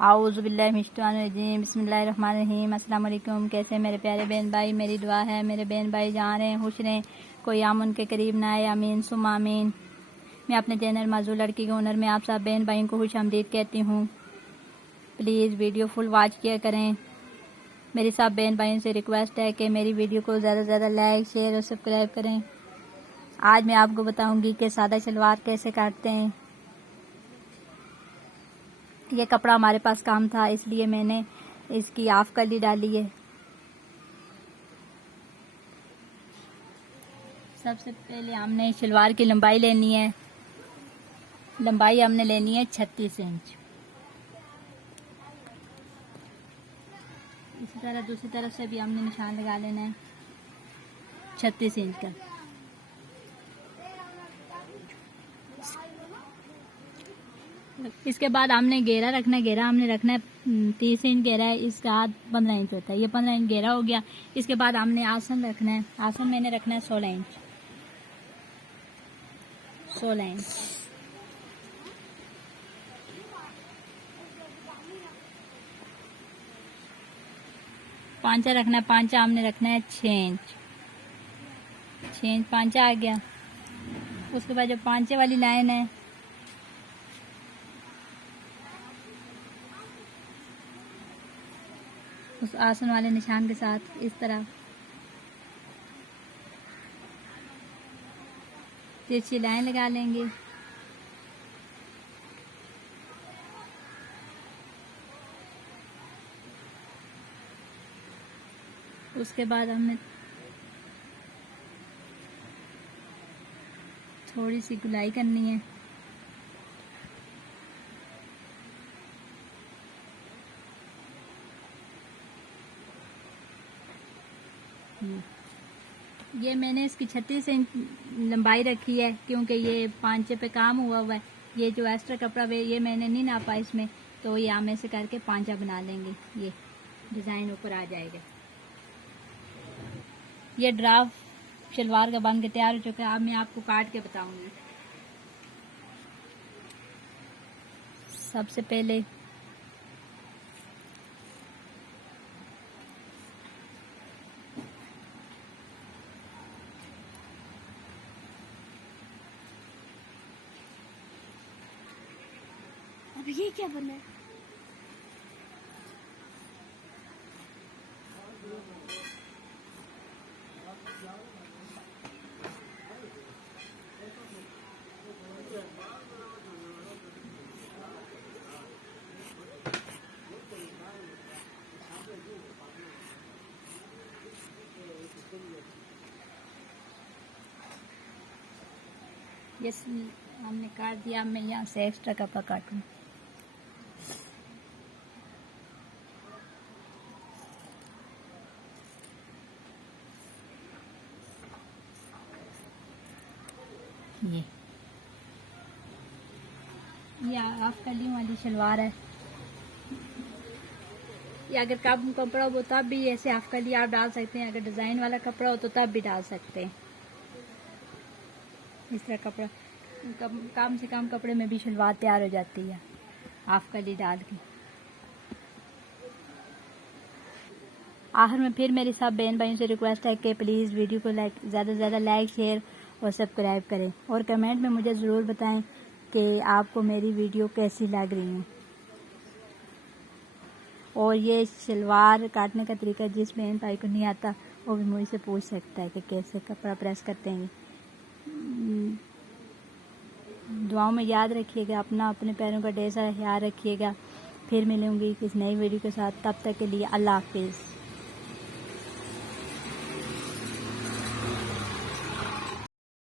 आऊज़ुबिल्लाहिमिनश्शैतानिर्रजीम बिस्मिल्लाहिर्रहमानिर्रहीम। अस्सलाम वालेकुम। कैसे मेरे प्यारे बहन भाई, मेरी दुआ है मेरे बहन भाई जहाँ रहें खुश रहें, कोई आम उनके करीब ना आए। आमीन सुम आमीन। मैं अपने चैनल माजू लड़की के हुनर में आप सब बहन भाइयों को खुश आमदीद कहती हूँ। प्लीज़ वीडियो फुल वॉच किया करें। मेरी सब बहन भाइयों से रिक्वेस्ट है कि मेरी वीडियो को ज़्यादा से ज़्यादा लाइक शेयर और सब्सक्राइब करें। आज मैं आपको बताऊंगी कि सादा शलवार कैसे काटते हैं। ये कपड़ा हमारे पास काम था, इसलिए मैंने इसकी हाफ कली डाली है। सबसे पहले हमने शलवार की लंबाई लेनी है। लंबाई हमने लेनी है 36 इंच। इसी तरह दूसरी तरफ से भी हमने निशान लगा लेना है 36 इंच का। इसके बाद हमने घेरा रखना है। घेरा हमने रखना है 30 इंच घेरा है, इसका हाथ 15 इंच होता है। ये 15 इंच घेरा हो गया। इसके बाद हमने आसन रखना है। आसन मैंने रखना है 16 इंच। 16 इंच। पांचा रखना है। पांचा हमने रखना है 6 इंच। 6 इंच पांचा आ गया। उसके बाद जो पांचे वाली लाइन है उस आसन वाले निशान के साथ इस तरह तिरछी लाइन लगा लेंगे। उसके बाद हमने थोड़ी सी गुलाई करनी है। ये मैंने इसकी 36 इंच लंबाई रखी है क्योंकि ये पांचे पे काम हुआ है। ये जो एक्स्ट्रा कपड़ा है ये मैंने नहीं नापा इसमें, तो ये हम ऐसे करके पांचा बना लेंगे। ये डिज़ाइन ऊपर आ जाएगा। ये ड्राफ्ट शलवार का बन के तैयार हो चुका है। अब मैं आपको काट के बताऊंगी। सबसे पहले अब ये क्या बना है? ये हमने काट दिया। मैं यहाँ से एक्स्ट्रा कपड़ा काटूँ। ये हाफ कली वाली शलवार है। ये अगर कम कपड़ा हो तब भी ऐसे हाफ कली आप डाल सकते हैं। अगर डिज़ाइन वाला कपड़ा हो तो तब भी डाल सकते हैं। इस तरह कपड़ा कम से कम कपड़े में भी शलवार तैयार हो जाती है हाफ कली डाल के। आखिर में फिर मेरी सब बहन भाइयों से रिक्वेस्ट है कि प्लीज़ वीडियो को ज़्यादा से ज़्यादा लाइक शेयर और सब्सक्राइब करें और कमेंट में मुझे ज़रूर बताएं कि आपको मेरी वीडियो कैसी लग रही है। और ये शलवार काटने का तरीका जिस बहन भाई को नहीं आता वो भी मुझसे पूछ सकता है कि कैसे कपड़ा प्रेस करते हैं। दुआओं में याद रखिएगा। अपने पैरों का ढेर सारा ख्याल रखिएगा। फिर मिलूंगी किसी नई वीडियो के साथ। तब तक के लिए अल्लाह हाफिज़।